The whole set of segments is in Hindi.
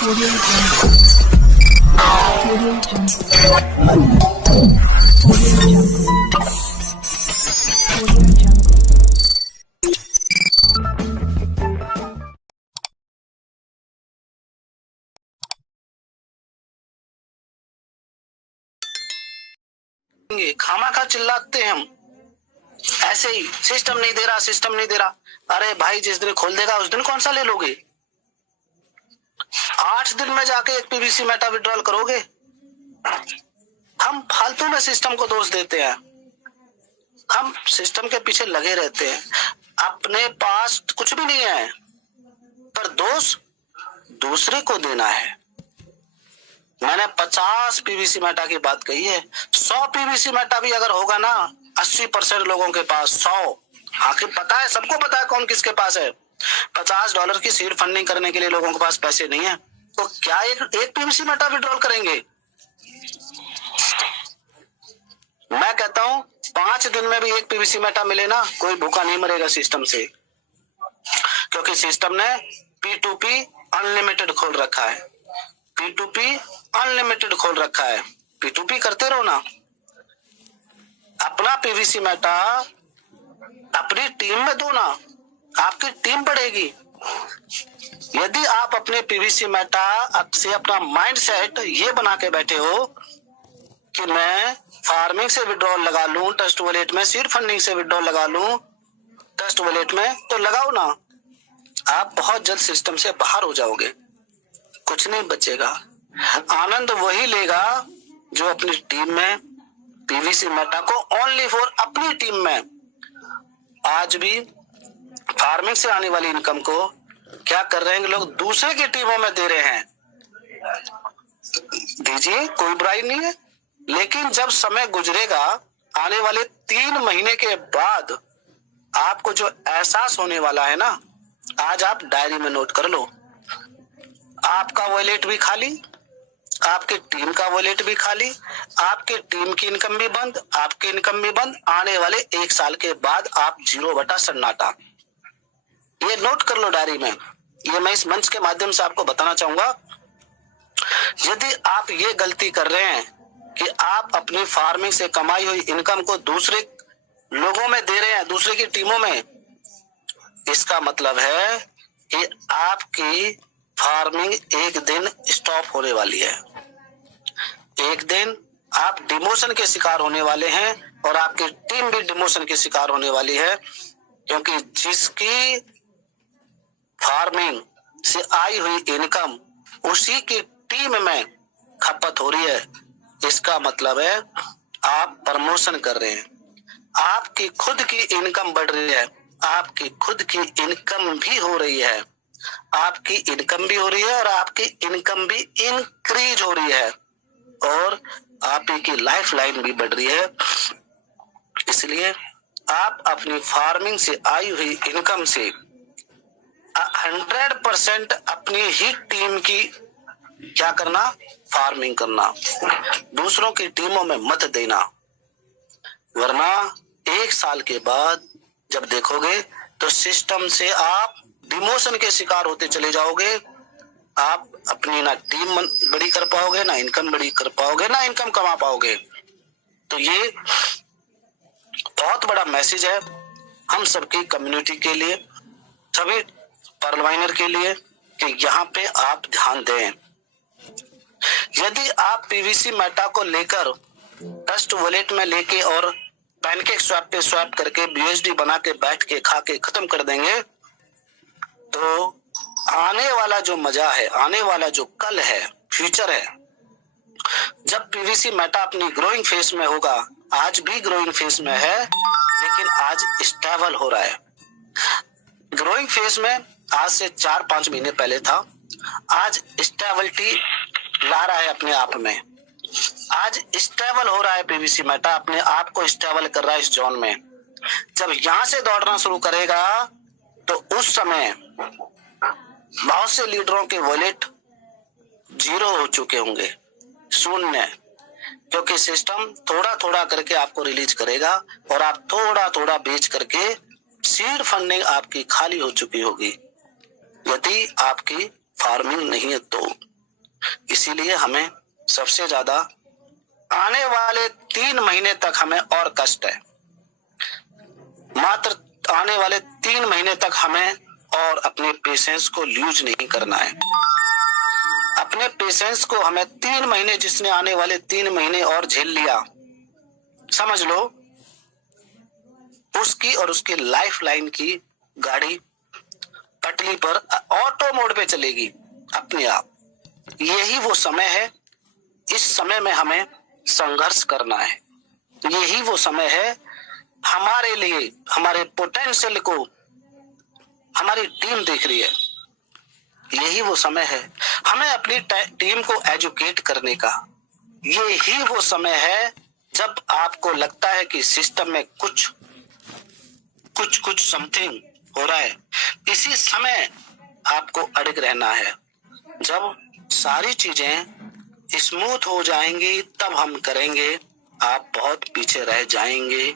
Audio Jungle. Audio Jungle. Audio Jungle. Audio Jungle. खामा चिल्लाते हैं हम ऐसे ही, सिस्टम नहीं दे रहा, सिस्टम नहीं दे रहा। अरे भाई, जिस दिन खोल देगा उस दिन कौन सा ले लोगे? 8 दिन में जाके एक पीवीसी मेटा विड्रॉल करोगे? हम फालतू में सिस्टम को दोष देते हैं, हम सिस्टम के पीछे लगे रहते हैं। अपने पास कुछ भी नहीं है, पर दोष दूसरे को देना है। मैंने 50 पीवीसी मेटा की बात कही है। 100 पीवीसी मेटा भी अगर होगा ना, 80% लोगों के पास 100, आखिर पता है, सबको पता है कौन किसके पास है। $50 की सीड फंडिंग करने के लिए लोगों के पास पैसे नहीं है, तो क्या एक पीवीसी मेटा विड्रॉल करेंगे? मैं कहता हूं 5 दिन में भी एक पीवीसी मेटा मिले ना, कोई भूखा नहीं मरेगा सिस्टम से, क्योंकि सिस्टम ने P2P अनलिमिटेड खोल रखा है। P2P अनलिमिटेड खोल रखा है। P2P करते रहो ना। अपना पीवीसी मेटा अपनी टीम में दो ना, आपकी टीम बढ़ेगी। यदि आप अपने पीवीसी मेटा से अपना माइंड सेट ये बना के बैठे हो कि मैं फार्मिंग से विड्रॉल लगा लूं, ट्रस्ट वॉलेट में सीड फंडिंग से विड्रॉल लगा लूं ट्रस्ट वॉलेट में, तो लगाओ ना। आप बहुत जल्द सिस्टम से बाहर हो जाओगे, कुछ नहीं बचेगा। आनंद वही लेगा जो अपनी टीम में पीवीसी मेटा को ओनली फॉर अपनी टीम में। आज भी फार्मिंग से आने वाली इनकम को क्या कर रहे हैं लोग, दूसरे की टीमों में दे रहे हैं। दीजिए, कोई बुराई नहीं है, लेकिन जब समय गुजरेगा, आने वाले 3 महीने के बाद आपको जो एहसास होने वाला है ना, आज आप डायरी में नोट कर लो। आपका वॉलेट भी खाली, आपकी टीम का वॉलेट भी खाली, आपकी टीम की इनकम भी बंद, आपकी इनकम भी बंद। आने वाले 1 साल के बाद आप 0 बटा सन्नाटा। ये नोट कर लो डायरी में। ये मैं इस मंच के माध्यम से आपको बताना चाहूंगा। यदि आप ये गलती कर रहे हैं कि आप अपनी फार्मिंग से कमाई हुई इनकम को दूसरे लोगों में दे रहे हैं, दूसरे की टीमों में, इसका मतलब है कि आपकी फार्मिंग एक दिन स्टॉप होने वाली है। एक दिन आप डिमोशन के शिकार होने वाले हैं और आपकी टीम भी डिमोशन के शिकार होने वाली है, क्योंकि जिसकी फार्मिंग से आई हुई इनकम उसी की टीम में खपत हो रही है। इसका मतलब है आप प्रमोशन कर रहे हैं, आपकी खुद की इनकम बढ़ रही है, आपकी खुद की इनकम भी हो रही है, आपकी इनकम भी हो रही है और आपकी इनकम भी इंक्रीज हो रही है, और आप की लाइफ लाइन भी बढ़ रही है। इसलिए आप अपनी फार्मिंग से आई हुई इनकम से 100% अपनी ही टीम की क्या करना, फार्मिंग करना। दूसरों की टीमों में मत देना, वरना 1 साल के बाद जब देखोगे तो सिस्टम से आप डिमोशन के शिकार होते चले जाओगे। आप अपनी ना टीम बड़ी कर पाओगे, ना इनकम बड़ी कर पाओगे, ना इनकम कमा पाओगे। तो ये बहुत बड़ा मैसेज है हम सबकी कम्युनिटी के लिए, सभी पर्लवाइनर के लिए, कि यहाँ पे आप ध्यान दें। यदि आप पीवीसी मेटा को लेकर ट्रस्ट वॉलेट में लेके और पैनकेक स्वैप पे स्वैप करके BUSD बना के बैठ के खा के खत्म कर देंगे, तो आने वाला जो मजा है, आने वाला जो कल है, फ्यूचर है, जब पीवीसी मेटा अपनी ग्रोइंग फेज में होगा, आज भी ग्रोइंग फेज में है, लेकिन आज स्टेबल हो रहा है। ग्रोइंग फेज में आज से 4-5 महीने पहले था, आज स्टेबिलिटी ला रहा है अपने आप में। आज स्टेबल हो रहा है पीवीसी मेटा, अपने आप को स्टेबल कर रहा है इस जोन में। जब यहां से दौड़ना शुरू करेगा तो उस समय बहुत से लीडरों के वॉलेट 0 हो चुके होंगे, शून्य, क्योंकि सिस्टम थोड़ा थोड़ा करके आपको रिलीज करेगा और आप थोड़ा थोड़ा बेच करके सीड फंडिंग आपकी खाली हो चुकी होगी, यदि आपकी फार्मिंग नहीं है तो। इसीलिए हमें सबसे ज्यादा आने वाले 3 महीने तक हमें और कष्ट है। मात्र आने वाले 3 महीने तक हमें और अपने पेशेंस को लूज नहीं करना है। अपने पेशेंस को हमें 3 महीने, जिसने आने वाले 3 महीने और झेल लिया, समझ लो उसकी और उसकी लाइफ लाइन की गाड़ी पटरी पर ऑटो मोड पे चलेगी अपने आप। यही वो समय है, इस समय में हमें संघर्ष करना है। यही वो समय है हमारे लिए, हमारे पोटेंशियल को हमारी टीम देख रही है। यही वो समय है हमें अपनी टीम को एजुकेट करने का। यही वो समय है जब आपको लगता है कि सिस्टम में कुछ समथिंग हो रहा है। इसी समय आपको अड़िग रहना है। जब सारी चीजें स्मूथ हो जाएंगी तब हम करेंगे, आप बहुत पीछे रह जाएंगे।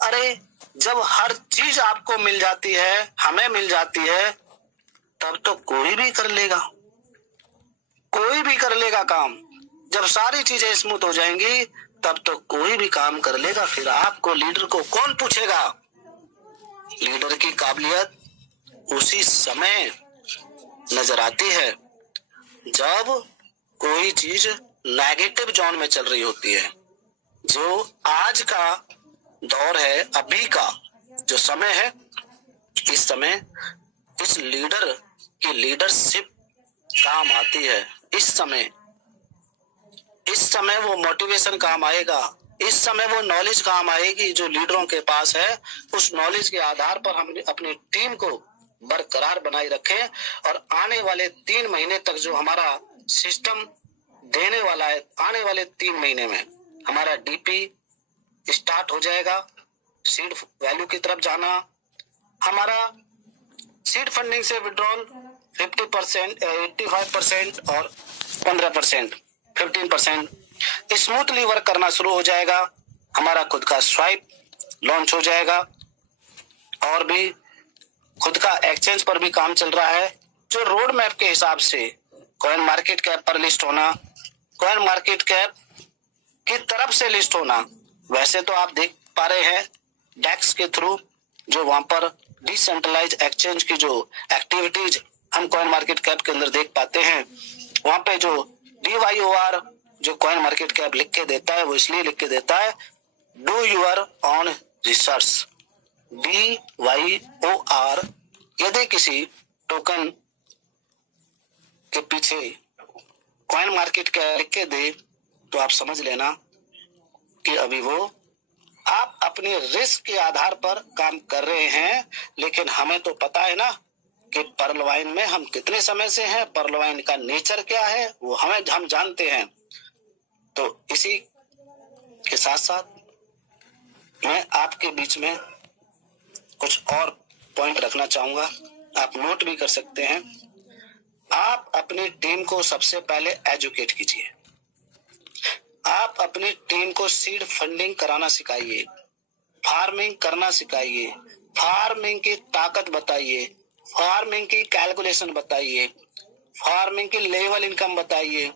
अरे जब हर चीज आपको मिल जाती है, हमें मिल जाती है, तब तो कोई भी कर लेगा, कोई भी कर लेगा काम। जब सारी चीजें स्मूथ हो जाएंगी तब तो कोई भी काम कर लेगा। फिर आपको, लीडर को कौन पूछेगा? लीडर की काबिलियत उसी समय नजर आती है जब कोई चीज नेगेटिव जोन में चल रही होती है। जो आज का दौर है, अभी का जो समय है, इस समय इस लीडर की लीडरशिप काम आती है। इस समय वो मोटिवेशन काम आएगा। इस समय वो नॉलेज काम आएगी जो लीडरों के पास है। उस नॉलेज के आधार पर हम अपनी टीम को बरकरार बनाए रखें और आने वाले 3 महीने तक जो हमारा सिस्टम देने वाला है, आने वाले 3 महीने में हमारा डीपी स्टार्ट हो जाएगा। सीड वैल्यू की तरफ जाना, हमारा सीड फंडिंग से विड्रॉल 50%, 85% और 15%, 15% स्मूथली वर्क करना शुरू हो जाएगा। हमारा खुद का स्वाइप लॉन्च हो जाएगा और भी खुद का एक्सचेंज पर भी काम चल रहा है। जो रोड मैप के हिसाब से कॉइन मार्केट कैप पर लिस्ट होना, कॉइन मार्केट कैप की तरफ से लिस्ट होना, वैसे तो आप देख पा रहे हैं डेक्स के थ्रू जो वहां पर डिसेंट्रलाइज एक्सचेंज की जो एक्टिविटीज हम कॉइन मार्केट कैप के अंदर देख पाते हैं। वहां पे जो DYOR जो कॉइन मार्केट कैप लिख के देता है, वो इसलिए लिख के देता है, do you're on research. DYOR यदि किसी टोकन के पीछे कॉइन मार्केट कैप लिख के दे तो आप समझ लेना कि अभी वो आप अपने रिस्क के आधार पर काम कर रहे हैं। लेकिन हमें तो पता है ना कि पर्ल वाइन में हम कितने समय से हैं, पर्ल वाइन का नेचर क्या है, वो हम जानते हैं। तो इसी के साथ साथ मैं आपके बीच में कुछ और पॉइंट रखना चाहूंगा, आप नोट भी कर सकते हैं। आप अपनी टीम को सबसे पहले एजुकेट कीजिए। आप अपनी टीम को सीड फंडिंग कराना सिखाइए, फार्मिंग करना सिखाइए, फार्मिंग की ताकत बताइए, फार्मिंग की कैलकुलेशन बताइए, फार्मिंग की लेवल इनकम बताइए।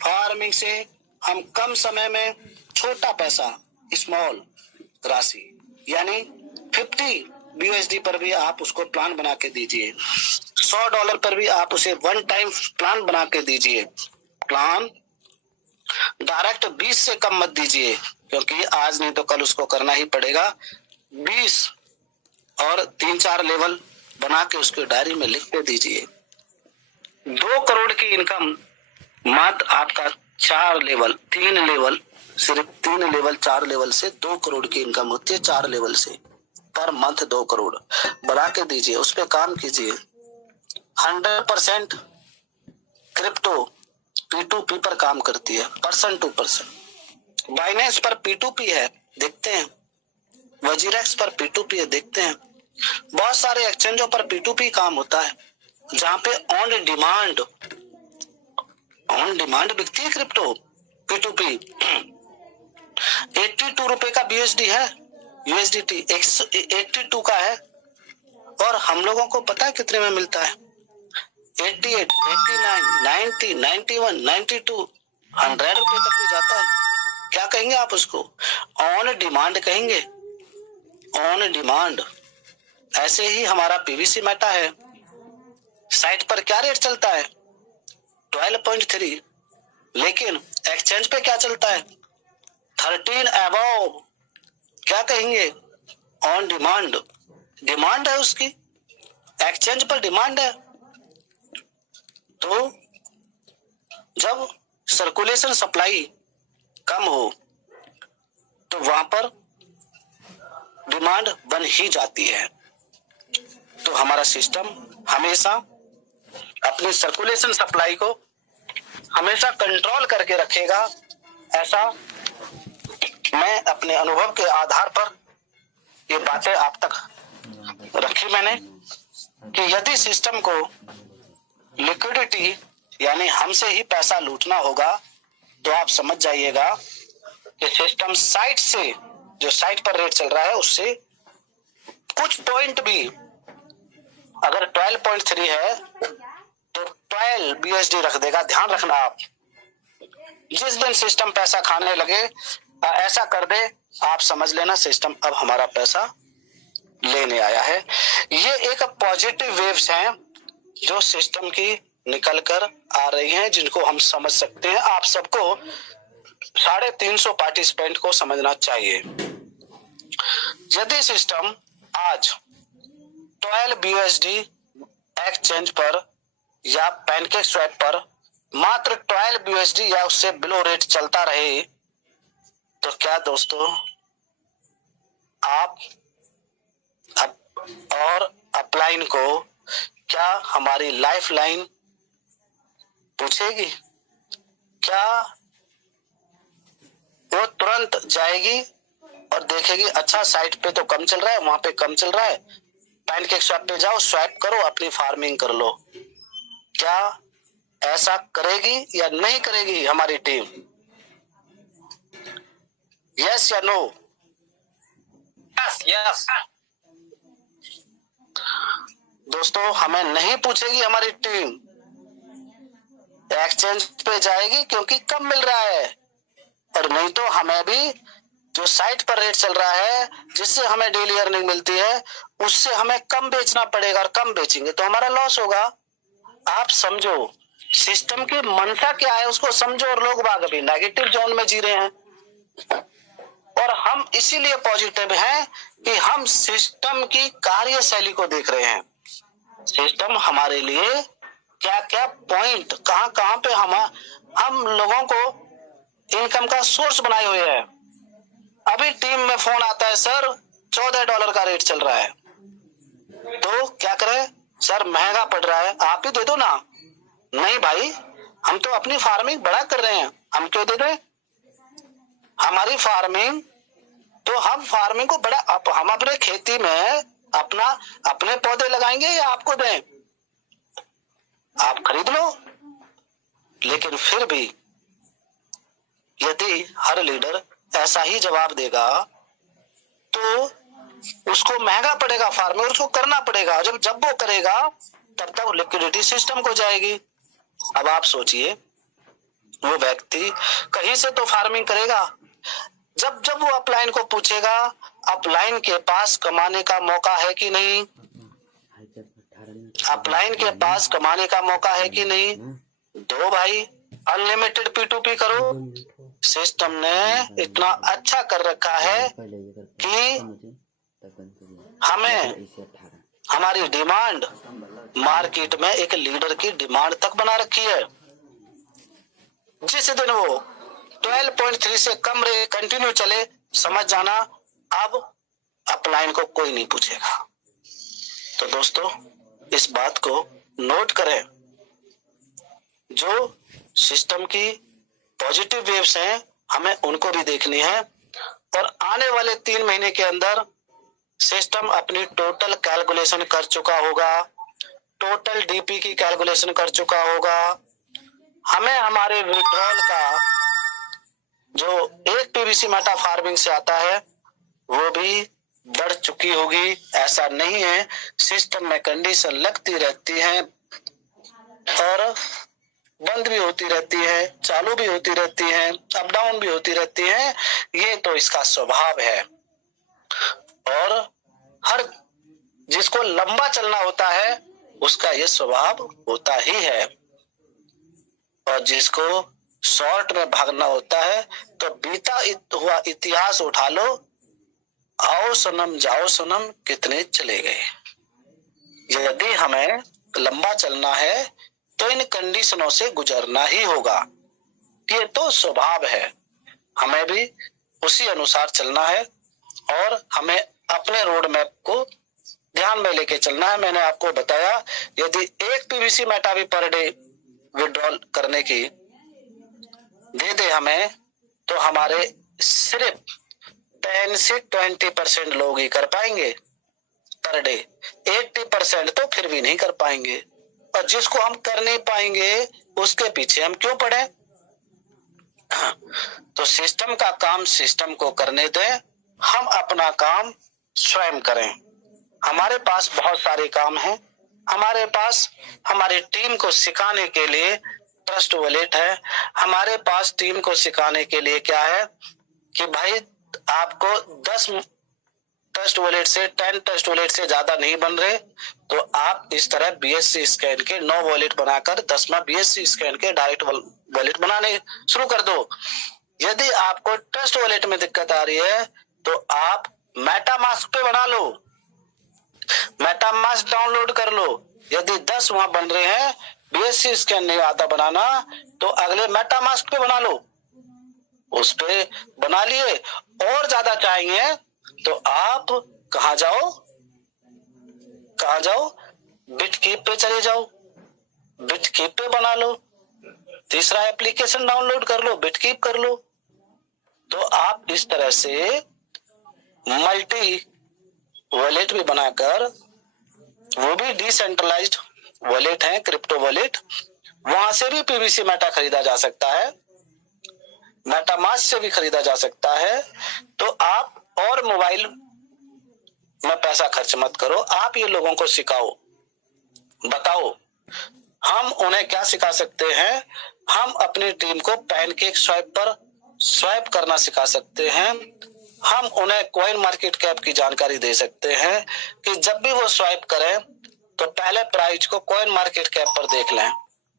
फार्मिंग से हम कम समय में छोटा पैसा, स्मॉल राशि यानी 50 USD पर भी आप उसको प्लान बना के दीजिए। $100 पर भी आप उसे वन टाइम प्लान बना के दीजिए। प्लान डायरेक्ट 20 से कम मत दीजिए, क्योंकि आज नहीं तो कल उसको करना ही पड़ेगा। 20 और 3-4 लेवल बना के उसके डायरी में लिख के दीजिए। 2 करोड़ की इनकम मात्र आपका 4 लेवल, 3 लेवल, सिर्फ 3 लेवल 4 लेवल से 2 करोड़ की इनकम होती है। 4 लेवल से पर मंथ 2 करोड़ बना के दीजिए, उस पर काम कीजिए। 100% क्रिप्टो P2P पर काम करती है, पर्सन टू पर्सन। बाइनेंस पर P2P है, देखते हैं। वजीरेक्स पर P2P है, देखते हैं। बहुत सारे एक्सचेंजों पर P2P काम होता है, जहां पे ऑन डिमांड बिकती है क्रिप्टो P2P। 82 रुपए का BUSD है, USDT 82 का है। और हम लोगों को पता है कितने में मिलता है? 88, 89, 90, 91, 92, 100 रुपए तक भी जाता है। क्या कहेंगे आप उसको? ऑन डिमांड कहेंगे, ऑन डिमांड। ऐसे ही हमारा पीवीसी मेटा है, साइट पर क्या रेट चलता है? 12.3, लेकिन एक्सचेंज पे क्या चलता है? 13 अबव। क्या कहेंगे? On demand. डिमांड है उसकी, एक्सचेंज पर डिमांड है। तो जब सर्कुलेशन सप्लाई कम हो तो वहां पर डिमांड बन ही जाती है। तो हमारा सिस्टम हमेशा अपनी सर्कुलेशन सप्लाई को हमेशा कंट्रोल करके रखेगा। ऐसा मैं अपने अनुभव के आधार पर ये बातें आप तक रखी मैंने कि यदि सिस्टम को लिक्विडिटी यानी हमसे ही पैसा लूटना होगा तो आप समझ जाइएगा कि सिस्टम साइट से, जो साइट पर रेट चल रहा है उससे कुछ पॉइंट भी, अगर 12.3 है तो 12 BSD रख देगा। ध्यान रखना आप, जिस दिन सिस्टम पैसा खाने लगे ऐसा कर दे, आप समझ लेना सिस्टम अब हमारा पैसा लेने आया है। ये एक पॉजिटिव वेव्स हैं जो सिस्टम की निकल कर आ रही हैं, जिनको हम समझ सकते हैं। आप सबको 350 पार्टिसिपेंट को समझना चाहिए। यदि सिस्टम आज 12 BSD एक्सचेंज पर या पैनकेक स्वैप पर मात्र 12 BSD या उससे बिलो रेट चलता रहे तो क्या दोस्तों आप और अपलाइन को क्या हमारी लाइफ लाइन पूछेगी? क्या वो तुरंत जाएगी और देखेगी अच्छा साइट पे तो कम चल रहा है, वहां पे कम चल रहा है, पैनकेक स्वैप पे जाओ, स्वैप करो, अपनी फार्मिंग कर लो? क्या ऐसा करेगी या नहीं करेगी हमारी टीम? यस या नो? यस। दोस्तों हमें नहीं पूछेगी हमारी टीम, एक्सचेंज पे जाएगी क्योंकि कम मिल रहा है, और नहीं तो हमें भी जो साइट पर रेट चल रहा है जिससे हमें डेली अर्निंग मिलती है उससे हमें कम बेचना पड़ेगा, और कम बेचेंगे तो हमारा लॉस होगा। आप समझो सिस्टम की मंशा क्या है उसको समझो। और लोग बाग अभी नेगेटिव जोन में जी रहे हैं और हम इसीलिए पॉजिटिव हैं कि हम सिस्टम की कार्यशैली को देख रहे हैं। सिस्टम हमारे लिए क्या क्या पॉइंट, कहां कहां पे हम लोगों को इनकम का सोर्स बनाए हुए हैं। अभी टीम में फोन आता है, सर $14 का रेट चल रहा है, तो क्या करें सर, महंगा पड़ रहा है, आप ही दे दो ना। नहीं भाई, हम तो अपनी फार्मिंग बड़ा कर रहे हैं, हम क्यों दे दें? हमारी फार्मिंग तो हम फार्मिंग को बड़ा, हम अपने खेती में अपने पौधे लगाएंगे या आपको दें? आप खरीद लो। लेकिन फिर भी यदि हर लीडर ऐसा ही जवाब देगा तो उसको महंगा पड़ेगा फार्मिंग, उसको करना पड़ेगा। जब वो करेगा तब तक लिक्विडिटी सिस्टम को जाएगी। अब आप सोचिए, वो व्यक्ति कहीं से तो फार्मिंग करेगा। जब वो अपलाइन को पूछेगा अपलाइन के पास कमाने का मौका है कि नहीं, अपलाइन के पास कमाने का मौका है कि नहीं, दो भाई, अनलिमिटेड P2P करो। सिस्टम ने इतना अच्छा कर रखा है कि हमें हमारी डिमांड मार्केट में एक लीडर की डिमांड तक बना रखी है। जिस दिन वो 12.3 से कम रेट कंटिन्यू चले, समझ जाना अब अपलाइन को कोई नहीं पूछेगा। तो दोस्तों इस बात को नोट करें, जो सिस्टम की पॉजिटिव वेव्स हैं हमें उनको भी देखनी है, और आने वाले 3 महीने के अंदर सिस्टम अपनी टोटल कैलकुलेशन कर चुका होगा, टोटल डीपी की कैलकुलेशन कर चुका होगा। हमें हमारे विड्रॉल का जो एक पीवीसी मेटा फार्मिंग से आता है वो भी बढ़ चुकी होगी। ऐसा नहीं है, सिस्टम में कंडीशन लगती रहती है, और बंद भी होती रहती है, चालू भी होती रहती है, अप डाउन भी होती रहती है। ये तो इसका स्वभाव है। और हर जिसको लंबा चलना होता है उसका ये स्वभाव होता ही है, और जिसको शॉर्ट में भागना होता है तो बीता हुआ इतिहास उठा लो, आओ सनम जाओ सनम कितने चले गए। यदि हमें लंबा चलना है तो इन कंडीशनों से गुजरना ही होगा। ये तो स्वभाव है, हमें भी उसी अनुसार चलना है और हमें अपने रोड मैप को ध्यान में लेके चलना है। मैंने आपको बताया यदि एक पीवीसी मेटा भी पर डे विड्रॉल करने की दे दे हमें, तो हमारे सिर्फ 10 से 20% लोग ही कर पाएंगे पर डे, 80% तो फिर भी नहीं कर पाएंगे। और जिसको हम कर नहीं पाएंगे उसके पीछे हम क्यों पड़े। तो सिस्टम का काम सिस्टम को करने दें, हम अपना काम स्वयं करें। हमारे पास बहुत सारे काम हैं, हमारे पास हमारी टीम को सिखाने के लिए ट्रस्ट वॉलेट है, हमारे पास टीम को सिखाने के लिए क्या है कि भाई आपको 10 ट्रस्ट वॉलेट से 10 ट्रस्ट वॉलेट से ज्यादा नहीं बन रहे, तो आप इस तरह BSC स्कैन के 9 वॉलेट बनाकर 10वां BSC स्कैन के डायरेक्ट वॉलेट बनाने शुरू कर दो। यदि आपको ट्रस्ट वॉलेट में दिक्कत आ रही है तो आप मेटामास्क पे बना लो, मेटामास्क डाउनलोड कर लो। यदि 10 वहां बन रहे हैं, BSC स्कैन नहीं आता बनाना, तो अगले मेटामास्क पे बना लो। उस पे बना लिए, और ज्यादा चाहिए तो आप कहां जाओ, बिटकीप पे चले जाओ, बिटकीप पे बना लो। तीसरा एप्लीकेशन डाउनलोड कर लो, बिटकीप कर लो। तो आप इस तरह से मल्टी वॉलेट भी बनाकर, वो भी डिसेंट्रलाइज्ड वॉलेट है, क्रिप्टो वॉलेट, वहां से भी पीवीसी मेटा खरीदा जा सकता है, मेटामास्क से भी खरीदा जा सकता है। तो आप और मोबाइल में पैसा खर्च मत करो, आप ये लोगों को सिखाओ, बताओ। हम उन्हें क्या सिखा सकते हैं, हम अपनी टीम को पैनकेक स्वाइप पर स्वाइप करना सिखा सकते हैं। हम उन्हें कॉइन मार्केट कैप की जानकारी दे सकते हैं कि जब भी वो स्वाइप करें तो पहले प्राइस को कॉइन मार्केट कैप पर देख लें,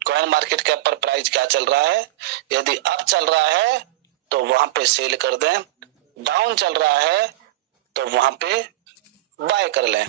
कॉइन मार्केट कैप पर प्राइस क्या चल रहा है। यदि अप चल रहा है तो वहां पे सेल कर दें, डाउन चल रहा है तो वहां पे बाय कर लें।